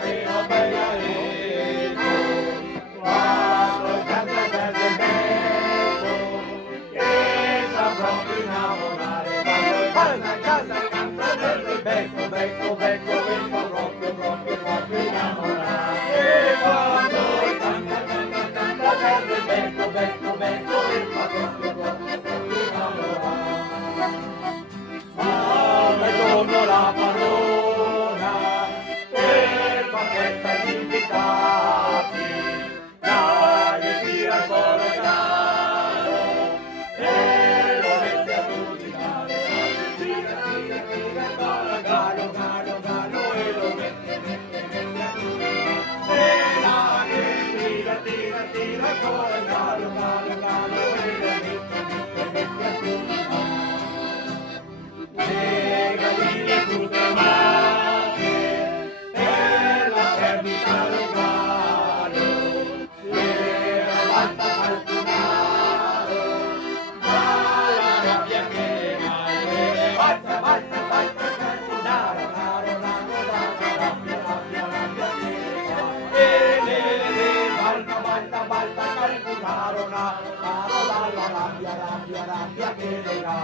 primavera bella ecco, quando il canto è verde e bello, che sa proprio innamorare, quando il canto è verde e becco, becco, becco, che fa proprio, proprio, proprio innamorare. E quando il canto è verde e becco, becco, becco, che fa proprio, proprio, proprio innamorare. Ma torno la padrona per far festa agli invitati, dai e tira il cuore caro e lo mette a musicare, tira, tira, tira il cuore caro, caro, caro e lo mette a musicare, e la che tira, tira, tira il cuore caro, caro, caro e lo mette a musicare. Le galline tutte amate per la perdita del gallo, le avanza fortunato dalla rabbia che male, basta, basta, basta fortunato, caro, caro, caro, rabbia, rabbia, rabbia che le balta, balta, balta, calcunaro, caro, dalla rabbia, rabbia, rabbia che le dà.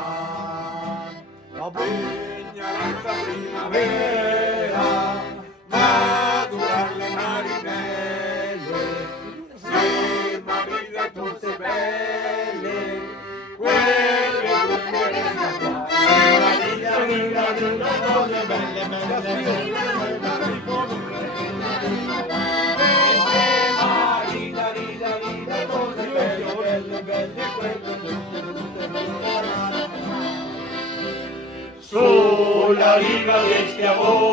La vigna questa primavera matura le marinelle, se marina tu sei belle, quelle buche qua, la vigna cose belle, belle, marina, rida, rida, cose belle, belle, belle, quelle tutte sulla riva di Schiavone.